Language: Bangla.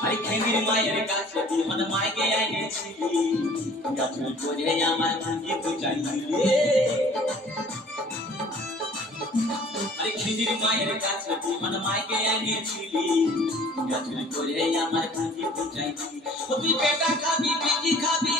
আরে খেমির মায়ের কাছে বিহন মাইকে আইনেছিলি গাছুল করে আমার ভাঙি বুঝাইলি আরে খেমির মায়ের কাছে বিহন মাইকে আইনেছিলি গাছুল করে আমার ভাঙি বুঝাইলি ও তুই পেটা খাবি পিঠি খাবি